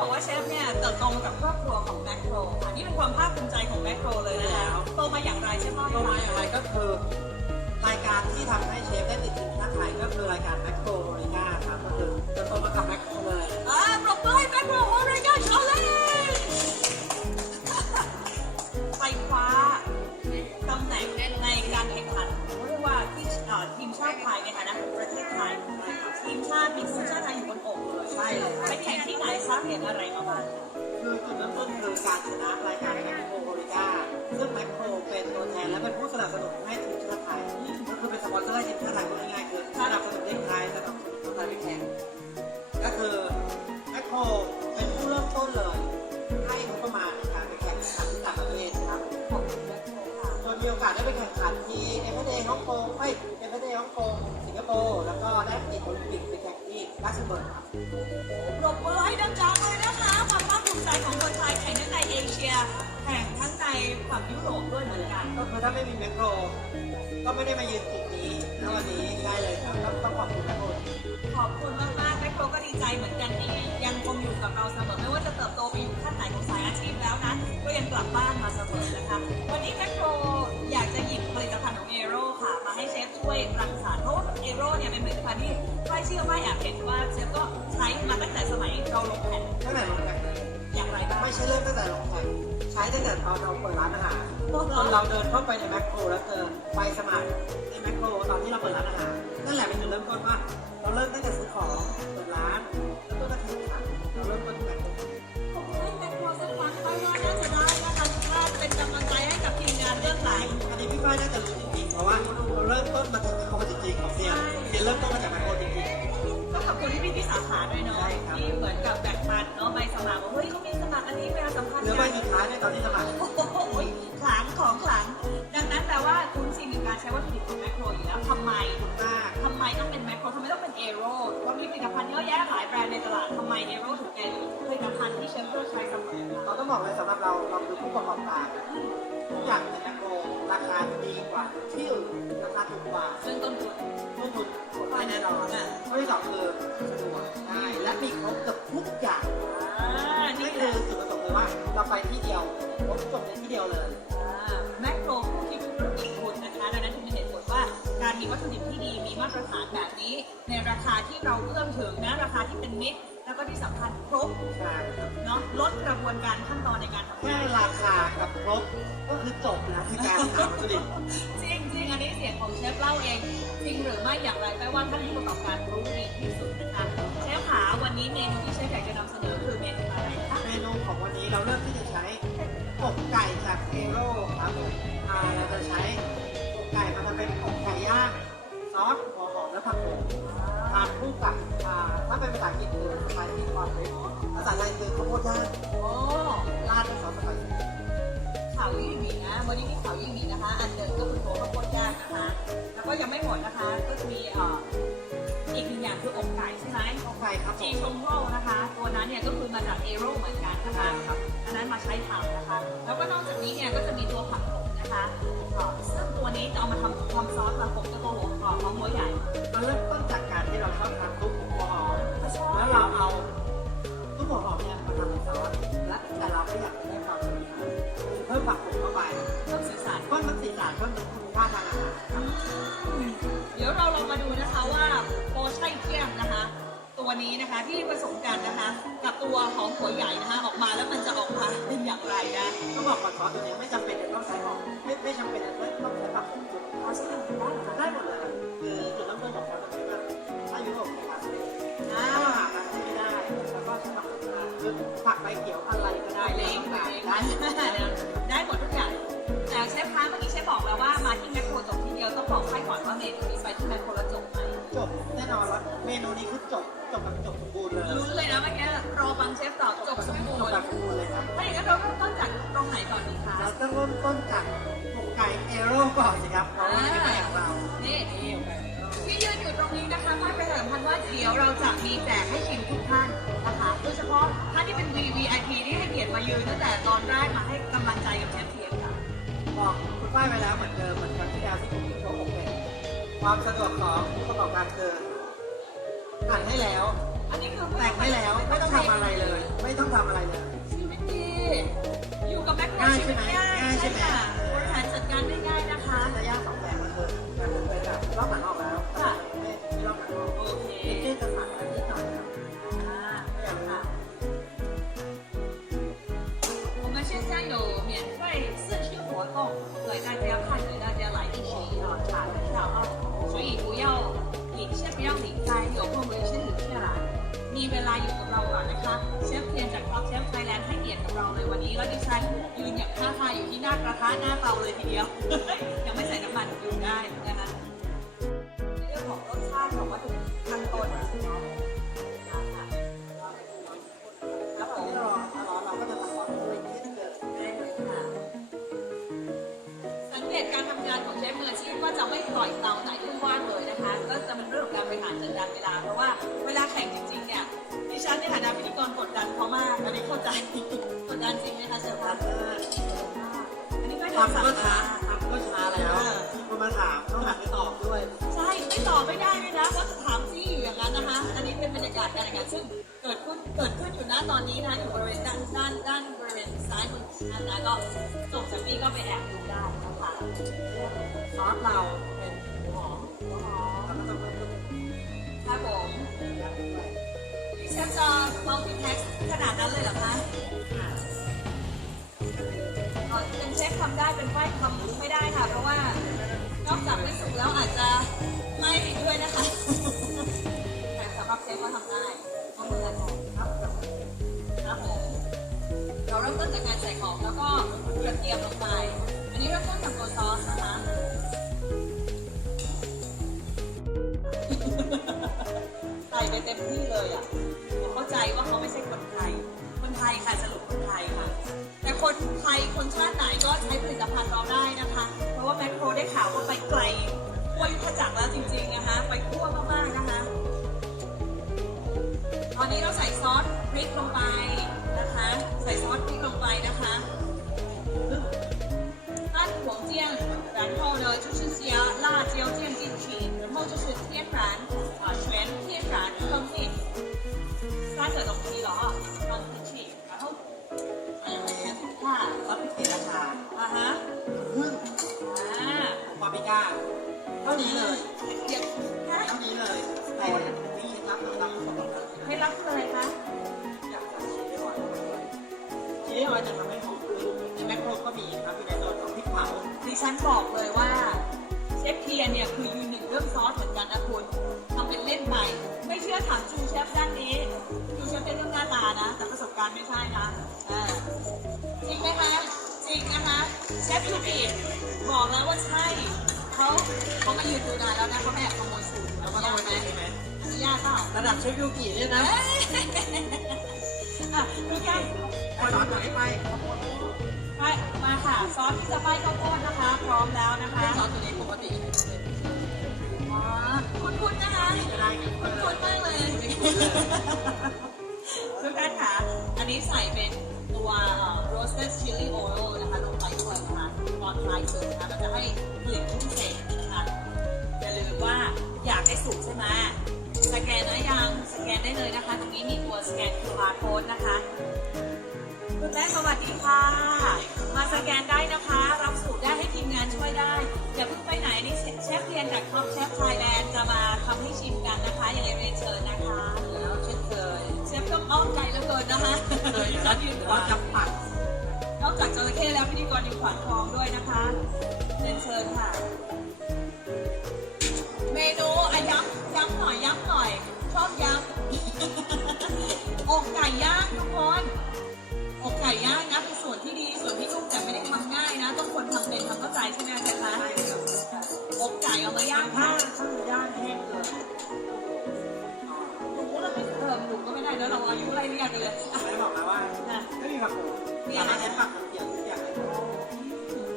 บอกว่าเชฟเนี่ยเติบโตมากับครอบครัวของแมคโครอันนี้เป็นความภาคภูมิใจของแมคโครเลยนะคะโตมาอย่างไรเชฟเล่าให้ฟังหน่อยไรก็คือรายการที่ทำให้เชฟได้ติดทีมชาติไทยก็คือรายการแมคโครโอเรกาครับก็คือเติบโตมากับแมคโครเลยอ่าปรบมือให้แมคโครโอเรกาชอลเลยไปคว้าตำแหน่งในการแข่งขันเรียกว่าที่ทีมชาติไทยในฐานะประเทศไทยทีมชาติมีทีมชาติไทยอยู่บนอกเลยใช่ไหมเป็ เหรียญอะไรมาบ้างคือจุดเริ่มต้นคือการชนะรายการแมคโครโอริก้าซึ่งแมคโครเป็นตัวแทนและเป็นผู้สนับสนุนให้ทีมชาติไทยก็คือเป็นสปอนเซอร์ให้ทีมชาติไทยพูดง่ายๆคือสนับสนุนเด็กไทยสนับสนุนคนไทยไปแข่งก็คือแมคโครเป็นผู้เริ่มต้นเลยให้งบประมาณในการไปแข่งขันที่ต่างประเทศนะครับจนมีโอกาสได้ไปแข่งขันที่เอฟเอฮ่องกงเอ้ยเอฟเอฮ่องกงสิงคโปร์แล้วก็ได้ติดโอลิมปิกไปแข่ง ลักเซมเบิร์กครับปรบมือให้ดังๆเลยนะคะ ความภาคภูมิใจของคนไทยแข่งทั้งในเอเชีย แข่งทั้งในฝั่งยุโรปด้วยเหมือนกัน ก็คือถ้าไม่มีแมคโคร ก็ไม่ได้มายืนจุดนี้ณวันนี้ได้เลยครับต้องต้องขอบคุณแมคโครขอบคุณมากๆแม็กโครก็ดีใจเหมือนกันที่ยังคงอยู่กับเราเสมอไม่ว่าจะเติบโตไปอยู่ขั้นไหนของสายอาชีพแล้วนะ ก็ยังกลับบ้านมาเสมอนะคะ วันนี้แม็กโค รรค์เพราะว่าเอโรเนี่ยเป็นผลิตภัณฑ์ที่ใครเชื่อไม่แอบเห็นว่าเชฟก็ใช้มาตั้งแต่สมัยเราลงแข่งตั้งแต่ลงแข่งเลยอย่างไรบ้าง ไม่ใช่เริ่มตั้งแต่ลงแข่งใช้ตั้งแต่ตอนเราเปิดร้านอาหารตอนเราเดินเข้าไปในแมคโครแล้วเจอไปสมัครในแมคโครตอนที่เราเปิดร้านอาหารนั่นแหละเป็นจุดเริ่มต้นว่า ตอนที่สมัครโอ้โหขลังของขลัง ดังนั้นแปลว่าคุณชินกับการใช้วัตถุดิบของแมคโครอยู่แล้วทำไมถูกมากทำไมต้องเป็นแมคโครทำไมต้องเป็นเอโร่ว่ามีผลิตภัณฑ์เยอะแยะหลายแบรนด์ในตลาดทำไมเอโร่ถึงเป็นผลิตภัณฑ์ที่เชฟเลือกใช้เสมอเราต้องบอกเลยสำหรับเราเราคือผู้ประกอบการทุกอย่างในแมคโครราคาดีกว่าที่อื่น สะดวกง่ายและมีครบเกับทุกอย่างอ่านี่นี่แหคือละจุดประสงค์เลยว่าเราไปที่เดียวครบจบในที่เดียวเลย แมคโครผู้คิดธุรกิจคุณนะคะดังนั้นถึงเป็นเหตุผลว่าการมีวัตถุดิบที่ดีมีมาตรฐานแบบนี้ ในราคาที่เราเอื้อมถึงนะราคาที่เป็นมิตรแล้วก็ที่สำคัญครบใช่ครับเนาะลดกระบวนการขั้นตอนในการทำแค่งานราคากับครบก็คือจบแล้วในการหาวัตถุดิบ ของเชฟเล่าเอง จริงหรือไม่อย่างไรแปลว่าท่านผู้ประกอบการรู้ดีที่สุดนะคะเชฟขาวันนี้เมนูที่เชฟอยากจะนำเสนอคือเมนูอะไรคะเมนูของวันนี้เราเลือกที่จะใช้อกไก่จากเอโร่ครับอ่าเราจะใช้อกไก่มาทำเป็นอกไก่ย่างซอสหัวหอมและผักโขมทานคู่กับอ่าถ้าเป็นภาษาอังกฤษคือสไปซี่คอร์นเฟลภาษาไทยคือข้าวโพดย่าง ยังไม่หมดนะคะ ก็จะมีเอ่ออีกหนึ่งอย่างคืออกไก่ใช่ไหมอกไก่ครับผจีมชงโร่นะคะ ตัวนั้นเนี่ยก็คือมาจากเอโร่เหมือนกันนะคะอันนั้นมาใช้ทำนะคะ แล้วก็นอกจากนี้เนี่ยก็จะมีตัวผักผมนะคะเอ่อซึ่งตัวนี้จะเอามาทำทำซอสผักผมจะตัวหัวกรอบของหัวใหญ่มันเริ่มต้น วนี้นะคะที่ผสมกันนะคะ กับตัวของหัวใหญ่นะคะ ออกมาแล้วมันจะออกมาเป็นอย่างไรนะต้องบอกก่อนซอสตัวนี้ไม่จำเป็นจะต้องใช้หอมไม่ไม่จำเป็นจะต้องใช้ผักโขมจุดเพราะฉะนั้นได้ค่ะได้หมดเลยครับคือจุดเริ่มต้นของซอสตัวนี้ว่าถ้ายุโรปเนี่ยครับอ่าถ้าอาหารมันใช้ไม่ได้แล้วก็ใช้ผักโขมได้คือผักใบเขียวอะไรก็ได้ได้เลเล้ยงได้ได้ได้ ความสะดวกของผู้ประกอบการคือหั่นให้แล้ว อันนี้คือแต่งให้แล้วไม่ต้องทำอะไรเลย ไม่ต้องทำอะไรเลย ชีวิตดีอยู่กับแบ็คกราวด์ชีใช่วิตไหมง่ายง่ายใช่ใช่ไหม ค่ะบริหารจัดการได้ง่ายนะคะ ระยะสองแบบก็คือการเป็นแบบรอบหันออกแล้วค่ะ ไม่ไรอบหันออกโอเคเนเส้นสมานกันนิดหน่อย เตาเลยทีเดียว ยังไม่ใส่น้ำมันอยู่ได้นะคะในเรื่องของรสชาติของวัตถุดิบขั้นต้นอะค่ะครับผมที่เราร้อนเราก็จะทำซอสด้วยที่เกิดได้เลยค่ะสังเกตการทำงานของเชฟมืออาชีพว่าจะไม่ปล่อยเตาไหนขึ้นว่างเลยนะคะ ก็จะเป็นเรื่องของการบริหารจัดการเวลาเพราะว่าเวลาแข่งจริงๆเนี่ยดิฉันในฐานะพิธีกรกดดันเขามากอันนี้เข้าใจกดดันจริงไหมคะเชฟคะอันนี้ก็โดน ทำก็ช้ามาทำก็ช้าแล้วมีคนมาถามต้องหันไปตอบด้วย ใช่ไม่ตอบไม่ได้เลยนะเพราะจะถามที่อยู่อย่างนั้นนะคะ อันนี้เป็นบรรยากาศการแข่งขันซึ่งเกิดขึ้นเกิดขึ้นอยู่ณตอนนี้นะอยู่บริเวณด้านด้านด้านบริเวณซ้ายมืออันะก็จบจากนี้ก็ไปแอบดูได้นะคะซอสเราเป็นหอมหัวหอมแล้วก็จะเพิ่มครับผมเชฟจะมัลติแพ็คขนาดนั้นเลยเหรอคะ ทำได้เป็นฝ้ายทำไม่ได้ค่ะ เพราะว่านอกจากไม่สุกแล้วอาจจะไหม้ด้วยนะคะแต่สำหรับเชฟก็ทำได้ก็เหมือนกันครับครับผมเราเริ่มต้นจากการใส่ของแล้วก็กระเทียมลงไป อันนี้เริ่มต้นจากตัวซอสนะคะใส่ไปเต็มที่เลยอะผมเข้าใจว่าเขาไม่ใช่คนไทย คนไทยค่ะสรุปคนไทยค่ะ แต่คนไทยคนชาติไหนก็ใช้ผลิตภัณฑ์เราได้นะคะ เพราะว่าแมคโครได้ข่าวว่าไปไกลทั่วยุทธจักรแล้วจริงๆนะคะ ไปทั่วมากๆนะคะ ตอนนี้เราใส่ซอสพริกลงไปนะคะ ใส่ซอสพริกลงไปนะคะ那火酱，然后呢就是加辣椒酱进去，然后就是天然 นี้เลยเดี๋ยวฮะเท่านี้เลยแต่นี่รับรับผสมกันให้รับเลยคะอยากใส่ชีสออยล์ชีสออยล์จะทำให้หอมขึ้นในแมคโครก็มีครับอยู่ในส่วนของพริกเผาดิฉันบอกเลยว่าเชฟเทียนเนี่ยคือยืนหนึ่งเรื่องซอสเหมือนกันนะคุณทำเป็นเล่นไปไม่เชื่อถามจูเชฟด้านนี้จูเชฟเป็นเรื่องหน้าตานะ แต่ประสบการณ์ไม่ใช่นะอ่าจริงไหมคะจริงนะคะเชฟยูกิบอกแล้วว่าใช่ เขาเขามายืนดูนานแล้วนะเขาแอบขโมยสูตรแล้วก็อต้องนุไปญาตไหมใช่ไหมอนุญาตเปล่าระดับเชฟยูกิเนี่ยนะเอ้ยอะดูกันพอร้อนหน่อยไปไปมาค่ะซอสที่จะป้ายข้าวโพดนะคะ พร้อมแล้วนะคะซอสตัวนี้ปกติอ๋อคุ้นๆนะคะจะได้ไงคุ้นๆมากเลยทุกท่านค่ะ อันนี้ใส่เป็นตัว roasted chili oil นะคะลงไปด้วยนะคะต อนท้ายสุดนะคะมันจะให้กลิ่นพิเศษนะคะอย่าลืมว่าอยากได้สุกใช่ไหมสแกนนะยังสแกนได้เลยนะคะ ตรงนี้มีตัวสแกน QR code นะคะคุณแม่สวัสดีค่ะ มาสแกนได้นะคะ รับสูตรได้ให้ทีมงานช่วยได้ อย่าเพิ่งไปไหนนี่เชฟเรียนจากท็อปเชฟไทยแลนด์จะมาทำให้ชิมกันนะคะ อย่างไรเรียนเชิญนะคะ แล้วเช่นเคยเชฟต้องอ้อมไกลเหลือเกินนะคะเคยฉันยืนขเราวา ทำเป็นทำเข้าใจใช่ไหมอาจารย์คะอกไก่เอามาย่างถ้าค่ะถ้าย่างแห้งเกินหนูเราไม่เติมหนูก็ไม่ได้แล้วเราอายุไรเรียกกันเลยไม่บอกแล้วว่าไม่มีผักผมสามารถใช้ผักเขียวทุกอย่าง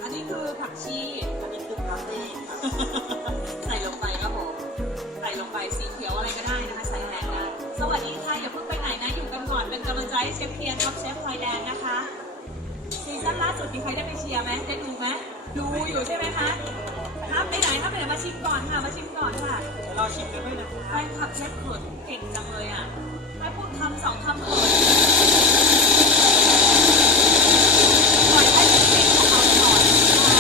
อันนี้คือผักชีอันนี้คือพาสตี้ใส่ลงไปครับผมใส่ลงไปสีเขียวอะไรก็ได้นะคะใส่แทนได้สวัสดีค่ะอย่าเพิ่งไปไหนนะอยู่กันก่อนเป็นกำลังใจให้เชฟเพียนครับเชฟไทยแด์นะคะ ซีซั่นล่าสุดมีใครได้ไปเชียร์ไหมได้ดูไหมดูอยู่ใช่ไหมคะห้ามไปไหนห้ามไปไหนมาชิมก่อนค่ะ มาชิมก่อนค่ะเดี๋ยวเราชิมกันด้วยนะแฟนคลับเชฟเขินเก่งจังเลยอะให้พูดคำสองคำเขินปล่อยให้เก่งของเราก่อนนะคะ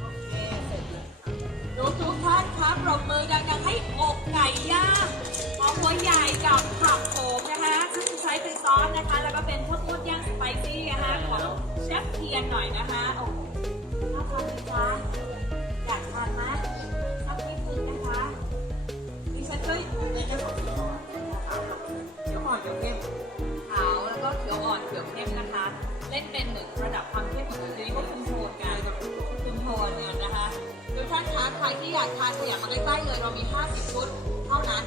โอเคเสร็จเลยครับทุกทุกท่านครับปรบมือดังๆให้อกไก่ย่างหอมหัวใหญ่กับผักโขมนะคะซึ่งใช้เป็นซอสนะคะ แล้วก็เป็นข้าวโพดย่างสไปซี่นะคะของเชฟเทียนหน่อยนะคะโอ้น่าทานไหมคะอยากทานไหมสักนิดนึงนะคะดิฉันเคยนี่แค่สองตัวนะครับเดี๋ยวก่อนเดี๋ยวเข้มขาวแล้วก็เขียวอ่อนเขียวเข้มนะคะ เล่นเป็นหนึ่งระดับความเข้มของทีนี้ก็คุมโทนกันคุมโทนกันนะคะทุกท่านคะใครที่อยากทานขยับมาใกล้ๆเลยเรามี 50 ชุดเท่านั้น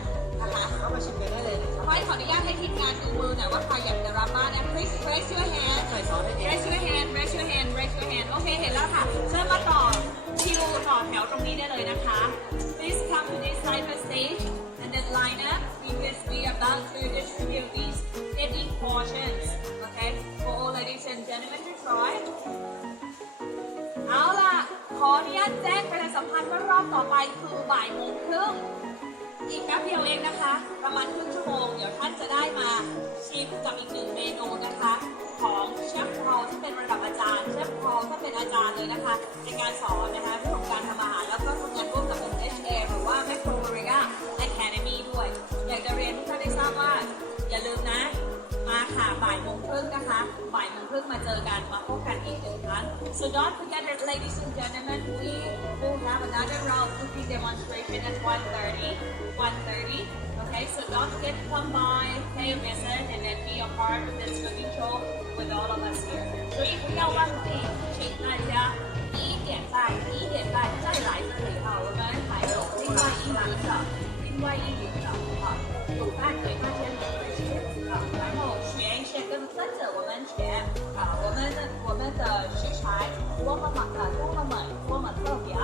นะคะเข้ามาชิมกันได้เลยนะครับไว้ขออนุญาตให้ทีมงานดูมือหน่อยว่าใครอยากจะรับบ้างนะ please raise your hand ใส่ซอสได้ดี raise your hand raise your hand raise your hand โอเค เห็นแล้วค่ะ เชิญมาต่อคิวต่อแถวตรงนี้ได้เลยนะคะ please come to this side of the stage and then line up because we are about to distribute these 80 portions okay for all ladies and gentlemen to try เอาล่ะ ขออนุญาตแจ้งประชาสัมพันธ์ว่ารอบต่อไปคือบ่ายโมงครึ่ง อีกแป๊บเดียวเองนะคะ ประมาณครึ่งชั่วโมง เดี๋ยวท่านจะได้มาชิมกับอีกหนึ่งเมนูนะคะ ของเชฟพอลที่เป็นระดับอาจารย์ เชฟพอลก็เป็นอาจารย์เลยนะคะ ในการสอนนะคะเรื่องของการทำอาหารแล้วก็ทำงานร่วมกับ มงครึ่งมาเจอกัน มาพบกันอีกหนึ่งครั้ง so don't forget that ladies and gentlemen we will have another round cooking demonstration at 1.30 1.30 okay so don't forget to come by pay a visit and then be a part of this cooking show with all of us here 所以不要忘记请大家一点半一点半再来这里哈我们还有另外一轮的另外一轮的哈有伴随大家的 们的食材多么么的多么美多么特别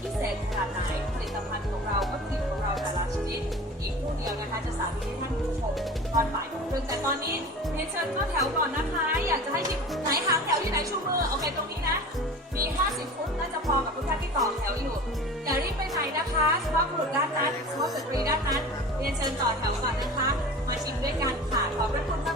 พิเศษขนาดไหนผลิตภัณฑ์ของเราวัตถุดิบของเราแต่ละชนิดอีกครู่เดียวนะคะจะสาธิตให้ท่านผู้ชมตอนบ่ายโมงครึ่งแต่ตอนนี้เรียนเชิญเข้าแถวก่อนนะคะ อยากจะให้ชิมไหนหางแถวอยู่ไหนชูมือโอเคตรงนี้นะ มี 50 ฟุตน่าจะพอกับทุกท่านที่ต่อแถวอยู่ อย่ารีบไปไหนนะคะเฉพาะกลุ่มด้านนั้นเฉพาะสตรีด้านนั้น เรียนเชิญต่อแถวก่อนนะคะ มาชิมด้วยกันค่ะ ขอบพระคุณมาก